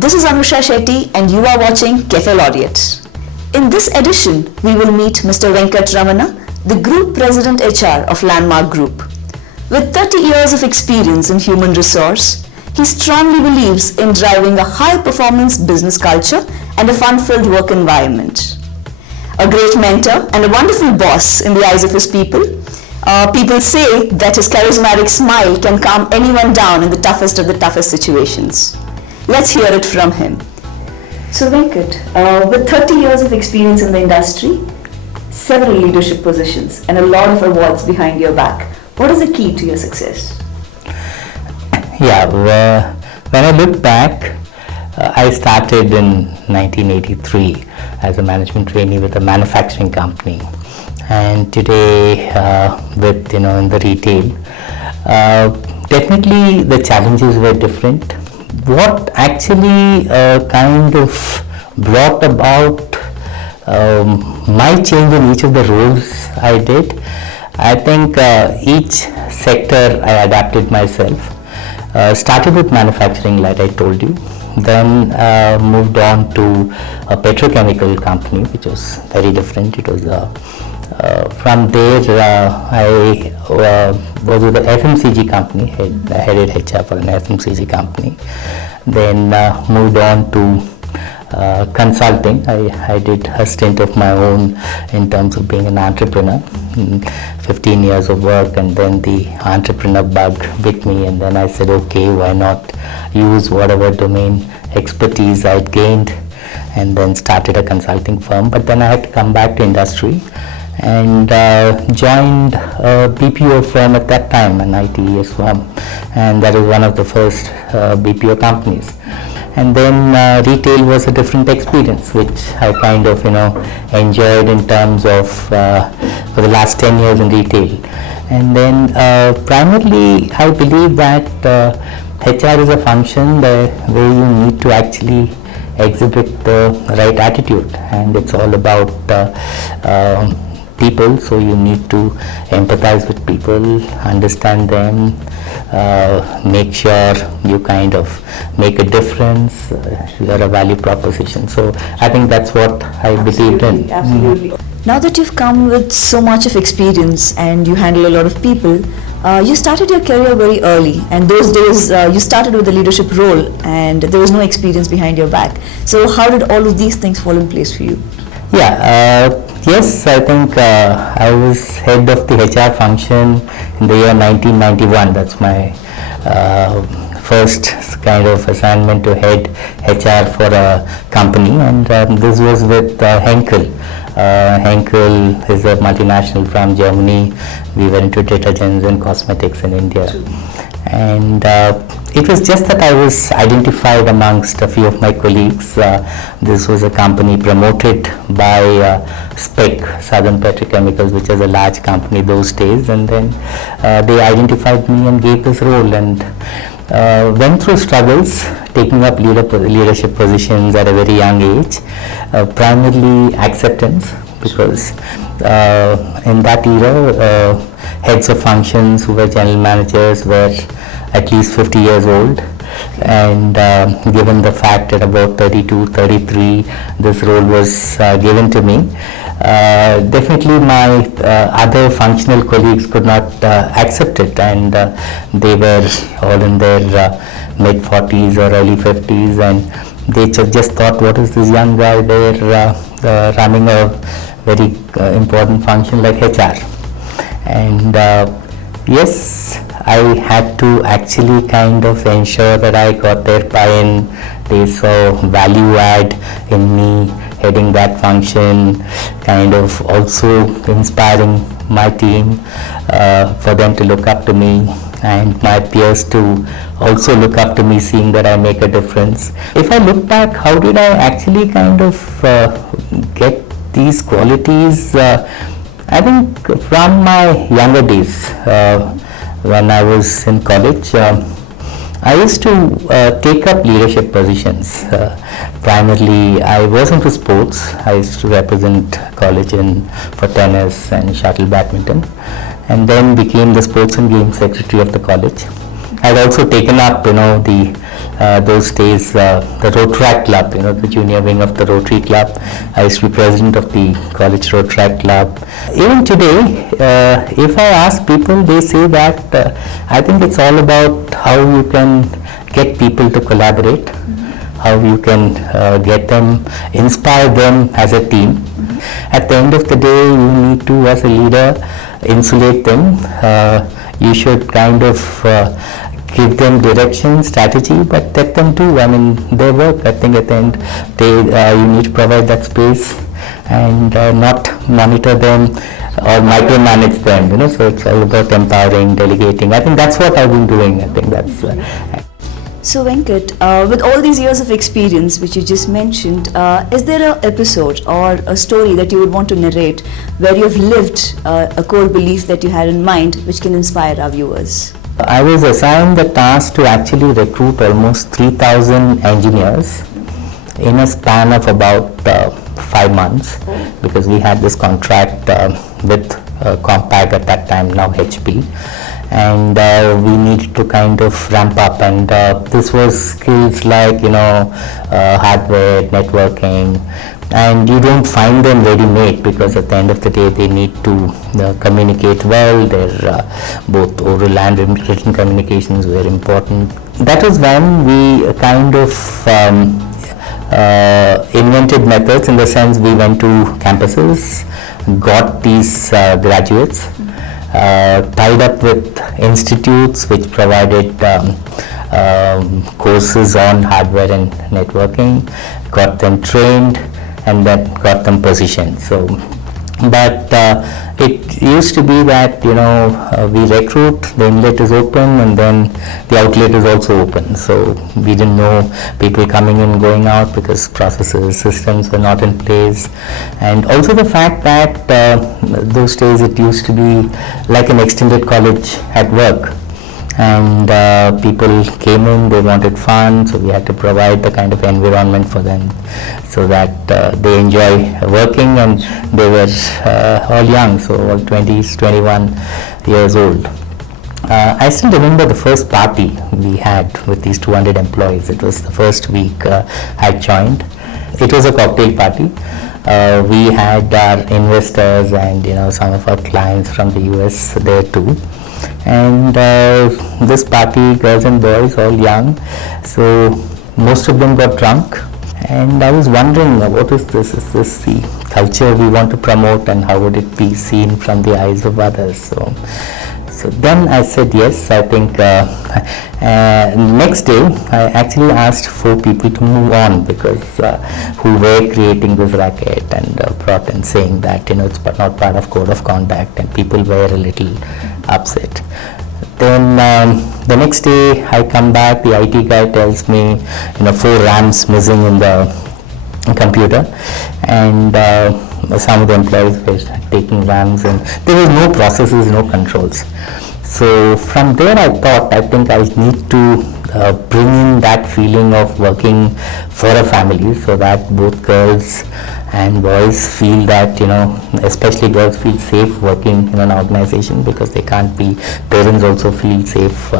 This is Anusha Shetty and you are watching Cafe Laureate. In this edition, we will meet Mr. Venkataramana, the Group President HR of Landmark Group. With 30 years of experience in human resource, he strongly believes in driving a high-performance business culture and a fun-filled work environment. A great mentor and a wonderful boss in the eyes of his people. People say that his charismatic smile can calm anyone down in the toughest of the toughest situations. Let's hear it from him. So Venkat, with 30 years of experience in the industry, several leadership positions and a lot of awards behind your back, what is the key to your success? When I look back, I started in 1983 as a management trainee with a manufacturing company, and today with in the retail. Definitely the challenges were different. What actually kind of brought about my change in each of the roles I did, I think each sector I adapted myself. Started with manufacturing, like I told you, then moved on to a petrochemical company, which was very different. It was from there I was with the FMCG company, headed HR for an FMCG company. Then moved on to consulting. I did a stint of my own in terms of being an entrepreneur. 15 years of work, and then the entrepreneur bug bit me, and then I said, okay, why not use whatever domain expertise I'd gained, and then started a consulting firm. But then I had to come back to industry and joined a BPO firm at that time, an ITES firm, and that was one of the first BPO companies. And then retail was a different experience, which I kind of enjoyed in terms of for the last 10 years in retail. And then primarily I believe that HR is a function where you need to actually exhibit the right attitude, and it's all about people, so you need to empathize with people, understand them, make sure you kind of make a difference, you're a value proposition. So I think that's what I believed in. Absolutely. Now that you've come with so much of experience and you handle a lot of people, you started your career very early, and those days you started with a leadership role and there was no experience behind your back. So how did all of these things fall in place for you? Yes, I think I was head of the HR function in the year 1991. That's my first kind of assignment to head HR for a company, and this was with Henkel. Henkel is a multinational from Germany. We were into detergents and cosmetics in India. And it was just that I was identified amongst a few of my colleagues. This was a company promoted by SPEC, Southern Petrochemicals, which is a large company those days, and then they identified me and gave this role, and went through struggles taking up leadership positions at a very young age. Primarily acceptance, because in that era heads of functions who were general managers were at least 50 years old, and given the fact that about 32, 33 this role was given to me, definitely my other functional colleagues could not accept it, and they were all in their mid 40s or early 50s, and they just thought, what is this young guy there running a very important function like HR? And yes, I had to actually kind of ensure that I got their buy-in. They saw value add in me heading that function, kind of also inspiring my team for them to look up to me, and my peers to also look up to me, seeing that I make a difference. If I look back, how did I actually kind of get these qualities? I think from my younger days, when I was in college, I used to take up leadership positions. Primarily, I was into sports. I used to represent college for tennis and shuttle badminton, and then became the sports and games secretary of the college. I had also taken up, the those days, the Rotaract Club, the junior wing of the Rotary Club. I used to be president of the College Rotaract Club. Even today, if I ask people, they say that I think it's all about how you can get people to collaborate, how you can get them, inspire them as a team. At the end of the day, you need to, as a leader, insulate them. You should kind of give them direction, strategy, but let them do. I mean, their work. I think at the end, you need to provide that space and not monitor them or micromanage them. So it's all about empowering, delegating. I think that's what I've been doing. I think that's. So Venkat, with all these years of experience which you just mentioned, is there an episode or a story that you would want to narrate where you've lived a core belief that you had in mind which can inspire our viewers? I was assigned the task to actually recruit almost 3,000 engineers in a span of about 5 months, because we had this contract with Compaq at that time, now HP. And we needed to kind of ramp up, and this was skills like hardware, networking, and you don't find them ready-made, because at the end of the day they need to communicate well. Their both oral and written communications were important. That was when we kind of invented methods, in the sense we went to campuses, got these graduates, tied up with institutes which provided courses on hardware and networking, got them trained, and then got them positioned. So, but it used to be that we recruit, the inlet is open, and then the outlet is also open. So we didn't know people coming in, going out, because processes, systems were not in place. And also the fact that those days it used to be like an extended college at work, and people came in, they wanted fun, so we had to provide the kind of environment for them so that they enjoy working, and they were all young, so all 20s, 21 years old. I still remember the first party we had with these 200 employees. It was the first week I joined. It was a cocktail party. We had our investors and some of our clients from the US there too. And this party, girls and boys, all young, so most of them got drunk, and I was wondering, what is this? Is this the culture we want to promote, and how would it be seen from the eyes of others? So then I said yes. I think next day I actually asked 4 people to move on, because who were creating this racket and brought in, saying that it's not part of code of conduct, and people were a little upset. Then the next day I come back, the IT guy tells me 4 RAMs missing in the computer, and some of the employees were taking RAMs, and there was no processes, no controls. So from there I think I need to bring in that feeling of working for a family, so that both girls and boys feel that, especially girls feel safe working in an organization, because they can't be, parents also feel safe.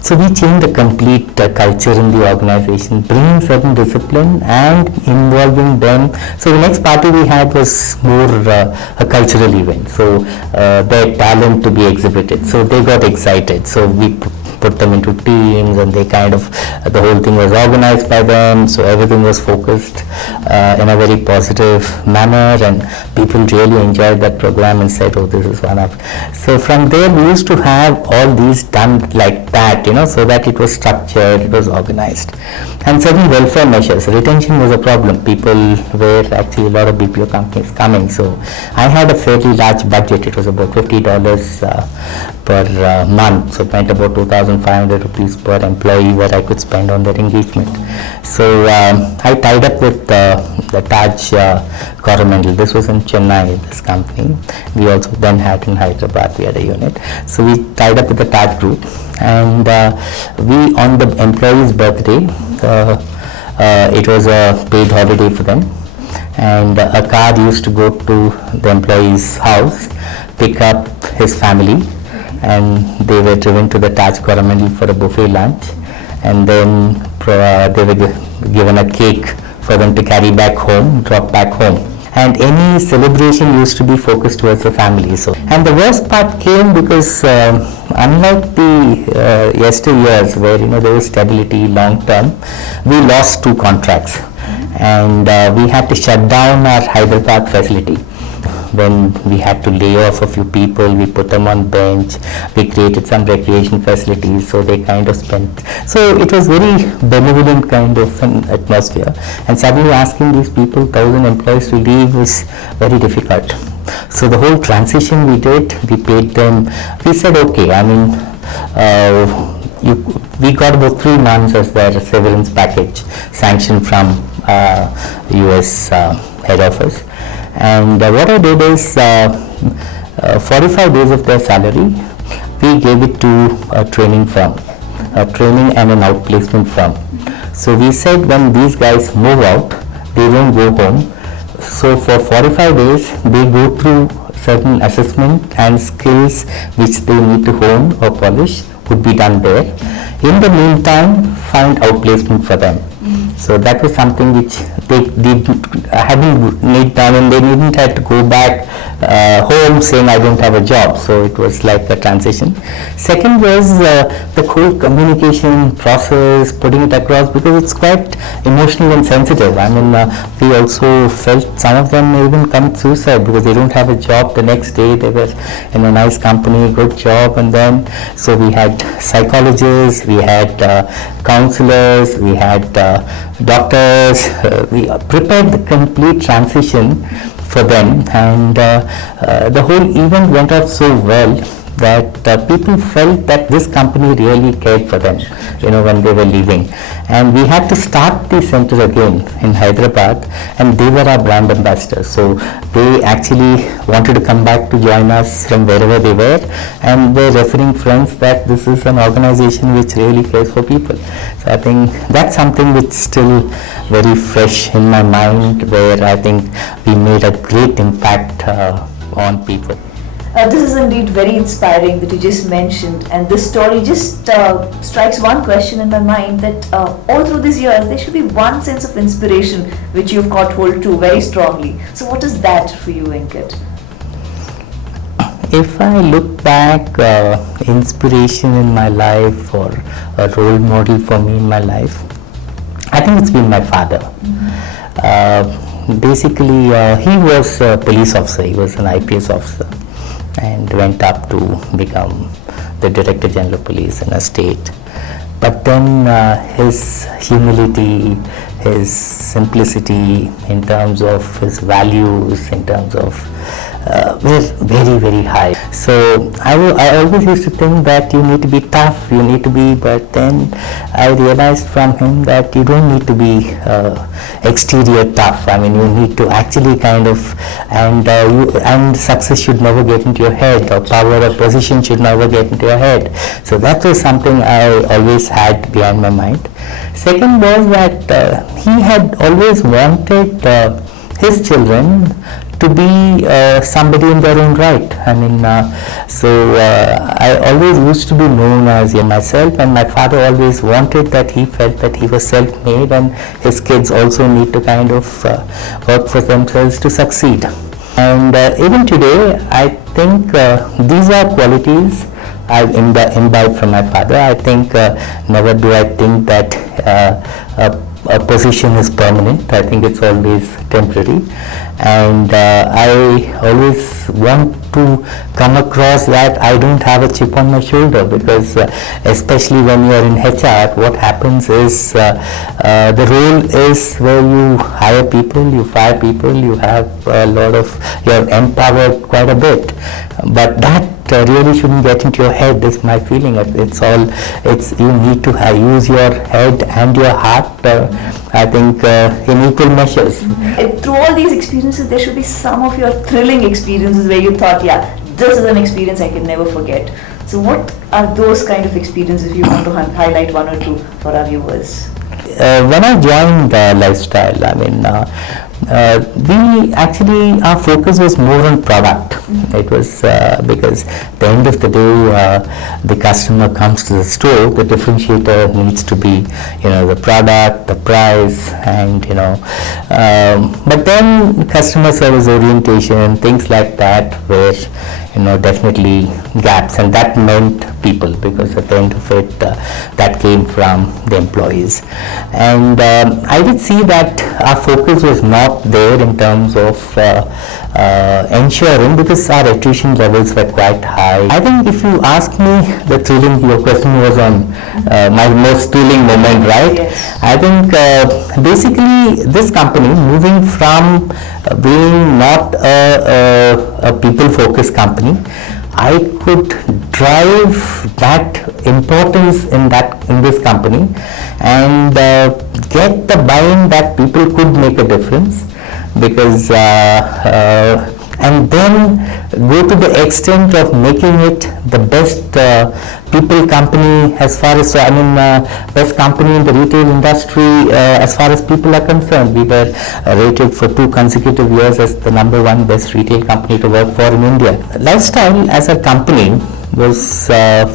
So we changed the complete culture in the organization, bringing certain discipline and involving them. So the next party we had was more a cultural event, so their talent to be exhibited. So they got excited. So we put them into teams, and they kind of, the whole thing was organized by them, so everything was focused in a very positive manner, and people really enjoyed that program and said, oh, this is one of. So from there we used to have all these done like that, so that it was structured, it was organized. And certain welfare measures. Retention was a problem. People were actually a lot of BPO companies coming, so I had a fairly large budget. It was about $50 per month, so it meant about 2,500 rupees per employee where I could spend on their engagement. So I tied up with the Taj Coromandel. This was in Chennai, this company. We also then had in Hyderabad, we had a unit. So we tied up with the Taj group, and we, on the employee's birthday, it was a paid holiday for them, and a car used to go to the employee's house, pick up his family, and they were driven to the Taj Coromandel for a buffet lunch, and then they were given a cake for them to carry back home, drop back home. And any celebration used to be focused towards the family. So, and the worst part came because unlike the yesteryears where there was stability long term, we lost 2 contracts, and we had to shut down our Hyderabad facility. When we had to lay off a few people, we put them on bench, we created some recreation facilities, so they kind of spent. So it was very benevolent kind of an atmosphere, and suddenly asking these people, 1,000 employees to leave was very difficult. So the whole transition we did, we paid them, we said okay, I mean, we got about 3 months as their severance package sanctioned from US head office. And what I did is 45 days of their salary, we gave it to a training firm, a training and an outplacement firm. So we said when these guys move out, they don't go home. So for 45 days, they go through certain assessment and skills which they need to hone or polish would be done there. In the meantime, find outplacement for them. So that was something which they hadn't need done, and they didn't have to go back home saying I don't have a job. So it was like a transition. Second was the whole communication process, putting it across, because it's quite emotional and sensitive. I mean, we also felt some of them even commit suicide because they don't have a job the next day. They were in a nice company, good job, and then so we had psychologists, we had counselors, we had doctors. We prepared the complete transition for them, and the whole event went off so well that people felt that this company really cared for them, when they were leaving. And we had to start the center again in Hyderabad, and they were our brand ambassadors. So they actually wanted to come back to join us from wherever they were, and they're referring friends that this is an organization which really cares for people. So I think that's something which still very fresh in my mind, where I think we made a great impact on people. This is indeed very inspiring that you just mentioned, and this story just strikes one question in my mind, that all through these years there should be one sense of inspiration which you've caught hold to very strongly. So what is that for you, Venkat? If I look back, inspiration in my life or a role model for me in my life, I think it's been my father. Basically, he was a police officer, he was an IPS officer, and went up to become the Director General of Police in a state. But then his humility, his simplicity in terms of his values, in terms of were very, very high. So I always used to think that you need to be tough, you need to be, but then I realized from him that you don't need to be exterior tough. I mean, you need to actually kind of, and success should never get into your head, or power or position should never get into your head. So that was something I always had behind my mind. Second was that he had always wanted his children to be somebody in their own right. I mean, I always used to be known as myself, and my father always wanted that, he felt that he was self-made and his kids also need to kind of work for themselves to succeed. And even today, I think these are qualities I've imbibed from my father. I think never do I think that a position is permanent. I think it's always temporary, and I always want to come across that I don't have a chip on my shoulder, because especially when you are in HR, what happens is the role is where you hire people, you fire people, you have a lot of, you're empowered quite a bit, but that really shouldn't get into your head, is my feeling. You need to use your head and your heart, I think, in equal measures. Through all these experiences, there should be some of your thrilling experiences where you thought, yeah, this is an experience I can never forget. So what are those kind of experiences, if you want to highlight one or two for our viewers? When I joined Lifestyle, I mean, we actually, our focus was more on product. It was because at the end of the day, the customer comes to the store, the differentiator needs to be, the product, the price, and but then customer service orientation, things like that were definitely gaps, and that meant people, because at the end of it, that came from the employees. And I did see that our focus was not there in terms of ensuring, because our attrition levels were quite high. I think if you ask me, your question was on my most thrilling moment, right? Yes. I think basically this company, moving from being not a people-focused company, I could drive that importance in this company and get the buy-in that people could make a difference, because and then go to the extent of making it the best people company, as far as best company in the retail industry as far as people are concerned. We were rated for 2 consecutive years as the #1 best retail company to work for in India. Lifestyle as a company was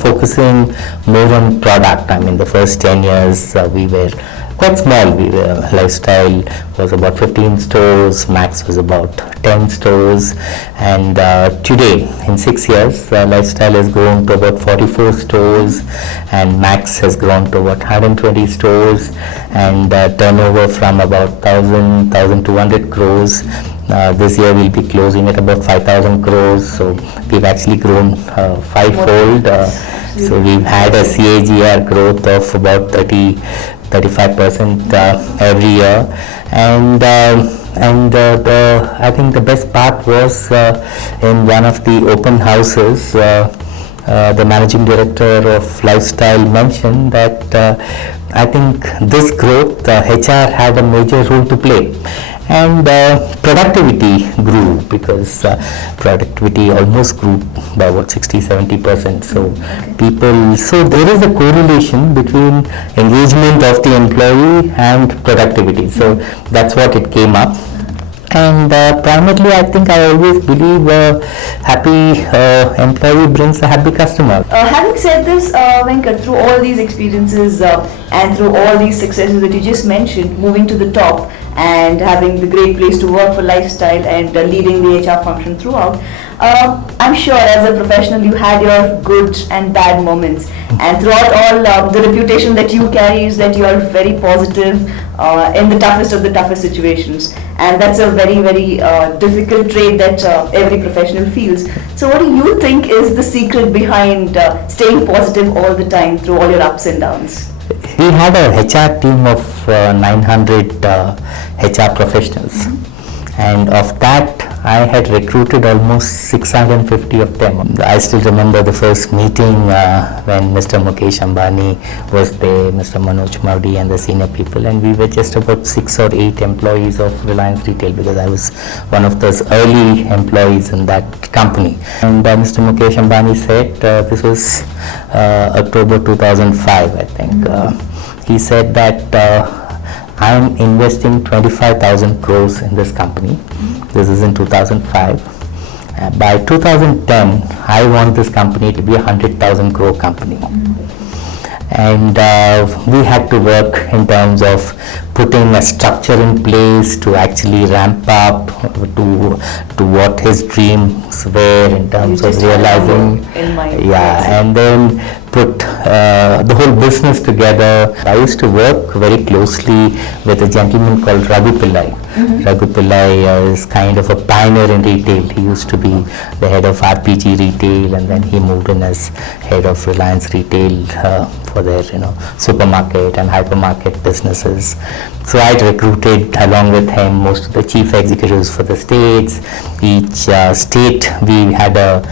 focusing more on product. The first 10 years we were quite small. Lifestyle was about 15 stores, Max was about 10 stores, and today, in 6 years, Lifestyle has grown to about 44 stores, and Max has grown to about 120 stores, and turnover from about 1,200 crores. This year we'll be closing at about 5,000 crores, so we've actually grown fivefold. So we've had a CAGR growth of about 35% every year, and I think the best part was in one of the open houses, the managing director of Lifestyle mentioned that I think this growth, HR had a major role to play. And productivity grew, because productivity almost grew by about 60-70%. So so there is a correlation between engagement of the employee and productivity. So that's what it came up. And primarily, I think I always believe a happy employee brings a happy customer. Having said this, Venkat, through all these experiences and through all these successes that you just mentioned, moving to the top and having the great place to work for Lifestyle and leading the HR function throughout, I'm sure as a professional you had your good and bad moments, and throughout all the reputation that you carry is that you are very positive in the toughest of the toughest situations, and that's a very, very difficult trait that every professional feels. So what do you think is the secret behind staying positive all the time through all your ups and downs? We had a HR team of 900 HR professionals, and of that I had recruited almost 650 of them. I still remember the first meeting when Mr. Mukesh Ambani was there, Mr. Manoj Maudi and the senior people, and we were just about 6 or 8 employees of Reliance Retail, because I was one of those early employees in that company. And Mr. Mukesh Ambani said, this was October 2005, I think, he said that I am investing 25,000 crores in this company. This is in 2005. By 2010, I want this company to be a 100,000 crore company. And we had to work in terms of putting a structure in place to actually ramp up to what his dreams were in terms of realizing. And then put the whole business together. I used to work very closely with a gentleman called Raghu Pillai. Raghu Pillai is kind of a pioneer in retail. He used to be the head of RPG Retail, and then he moved in as head of Reliance Retail for their supermarket and hypermarket businesses. So I recruited along with him most of the chief executives for the states. Each state we had a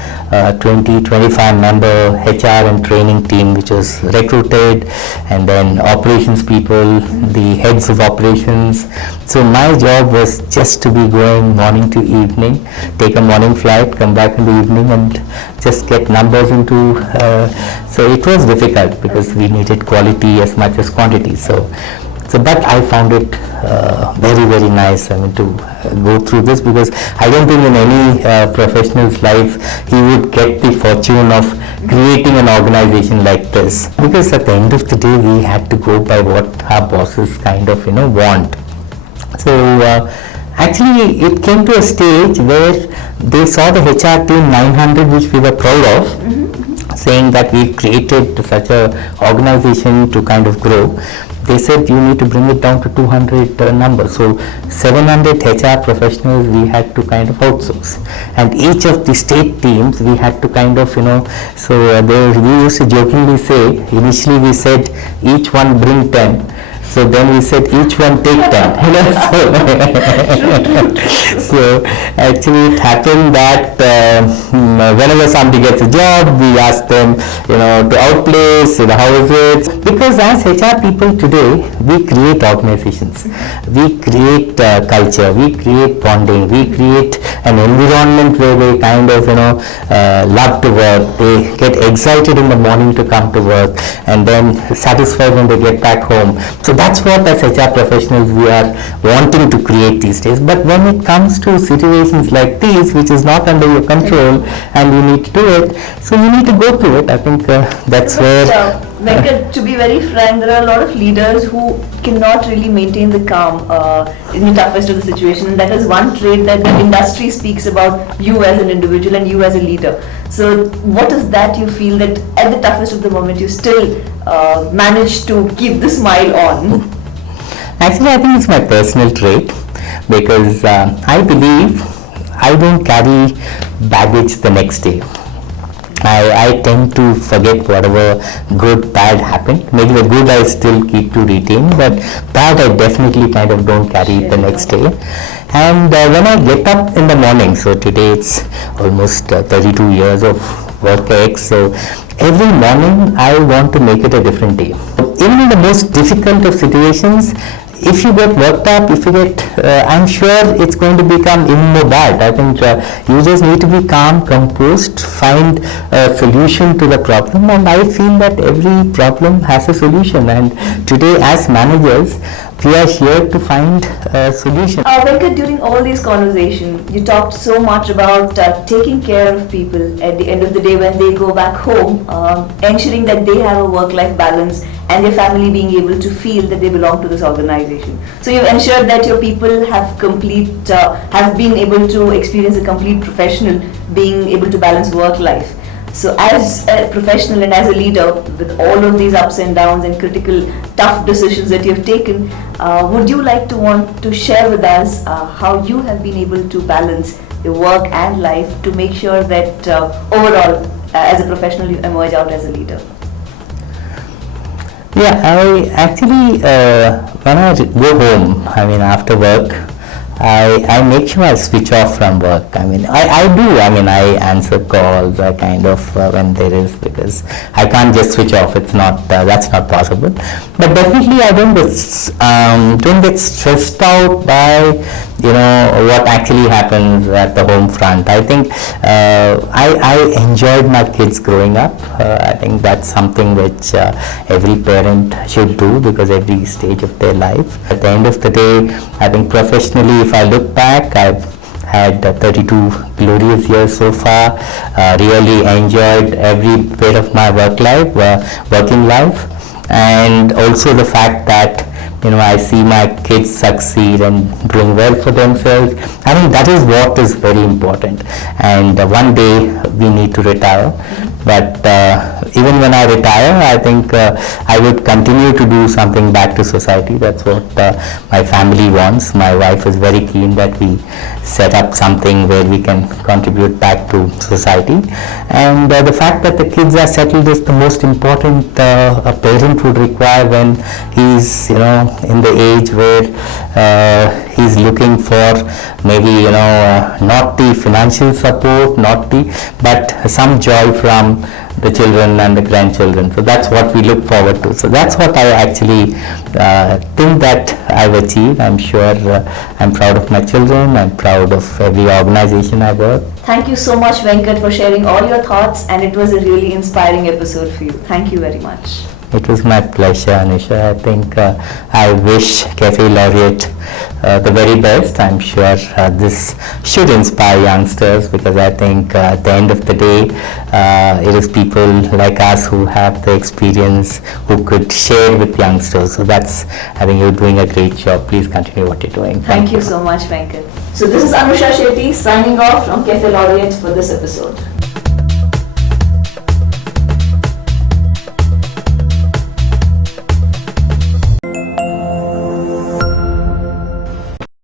20-25 member HR and training team which was recruited, and then operations people, the heads of operations. So my job was just to be going morning to evening, take a morning flight, come back in the evening and just get numbers into, so it was difficult because we needed quality as much as quantity. So So, but I found it very, very nice, I mean, to go through this, because I don't think in any professional's life he would get the fortune of creating an organization like this, because at the end of the day we had to go by what our bosses kind of want. So actually it came to a stage where they saw the HR team 900, which we were proud of, saying that we created such a organization to kind of grow. They said you need to bring it down to 200 number. So 700 HR professionals we had to kind of outsource, and each of the state teams we had to kind of so we used to jokingly say, initially we said each one bring 10. So then we said each one take 10. So actually it happened that whenever somebody gets a job, we ask them, to outplace, how is it? Because as HR people today, we create organizations, we create culture, we create bonding, we create an environment where they kind of, love to work, they get excited in the morning to come to work, and then satisfied when they get back home. So that's what as HR professionals we are wanting to create these days. But when it comes to situations like these, which is not under your control and you need to do it, so you need to go through it. I think that's where... Venkat, to be very frank, there are a lot of leaders who cannot really maintain the calm in the toughest of the situation, and that is one trait that the industry speaks about you as an individual and you as a leader. So what is that you feel that at the toughest of the moment you still manage to keep the smile on? Actually, I think it's my personal trait, because I believe I don't carry baggage the next day. I tend to forget whatever good, bad happened. Maybe the good I still keep to retain, but bad I definitely kind of don't carry the next day. And when I get up in the morning, so today it's almost 32 years of work X, so every morning I want to make it a different day. Even in the most difficult of situations, if you get worked up, if you get, I'm sure it's going to become even more bad. I think you just need to be calm, composed, find a solution to the problem, and I feel that every problem has a solution, and today as managers, we are here to find a solution. Venkat, during all these conversations, you talked so much about taking care of people at the end of the day when they go back home, ensuring that they have a work-life balance and their family being able to feel that they belong to this organization. So you've ensured that your people have have been able to experience a complete professional being able to balance work-life. So as a professional and as a leader, with all of these ups and downs and critical, tough decisions that you've taken, would you like to want to share with us how you have been able to balance your work and life to make sure that overall, as a professional, you emerge out as a leader? Yeah, I actually, when I go home, I mean after work, I make sure I switch off from work. I mean, I answer calls, I kind of when there is, because I can't just switch off. It's not, that's not possible. But definitely I don't get stressed out by, what actually happens at the home front. I think I enjoyed my kids growing up. I think that's something which every parent should do, because every stage of their life. At the end of the day, I think professionally, if I look back, I've had 32 glorious years so far. Really enjoyed every bit of my working life, and also the fact that I see my kids succeed and doing well for themselves. I think that is what is very important. And one day we need to retire. But even when I retire, I think I would continue to do something back to society. That's what my family wants. My wife is very keen that we set up something where we can contribute back to society. And the fact that the kids are settled is the most important a parent would require when he's, in the age where he's looking for maybe, not the financial support, but some joy from the children and the grandchildren. So that's what we look forward to. So that's what I actually think that I've achieved. I'm sure I'm proud of my children. I'm proud of every organization I work. Thank you so much, Venkat, for sharing all your thoughts, and it was a really inspiring episode for you. Thank you very much. It was my pleasure, Anisha. I think I wish Cafe Laureate the very best. I'm sure this should inspire youngsters, because I think at the end of the day, it is people like us who have the experience who could share with youngsters. So that's, I think you're doing a great job. Please continue what you're doing. Thank you so much, Venkat. So this is Anusha Shetty signing off from Cafe Laureate for this episode.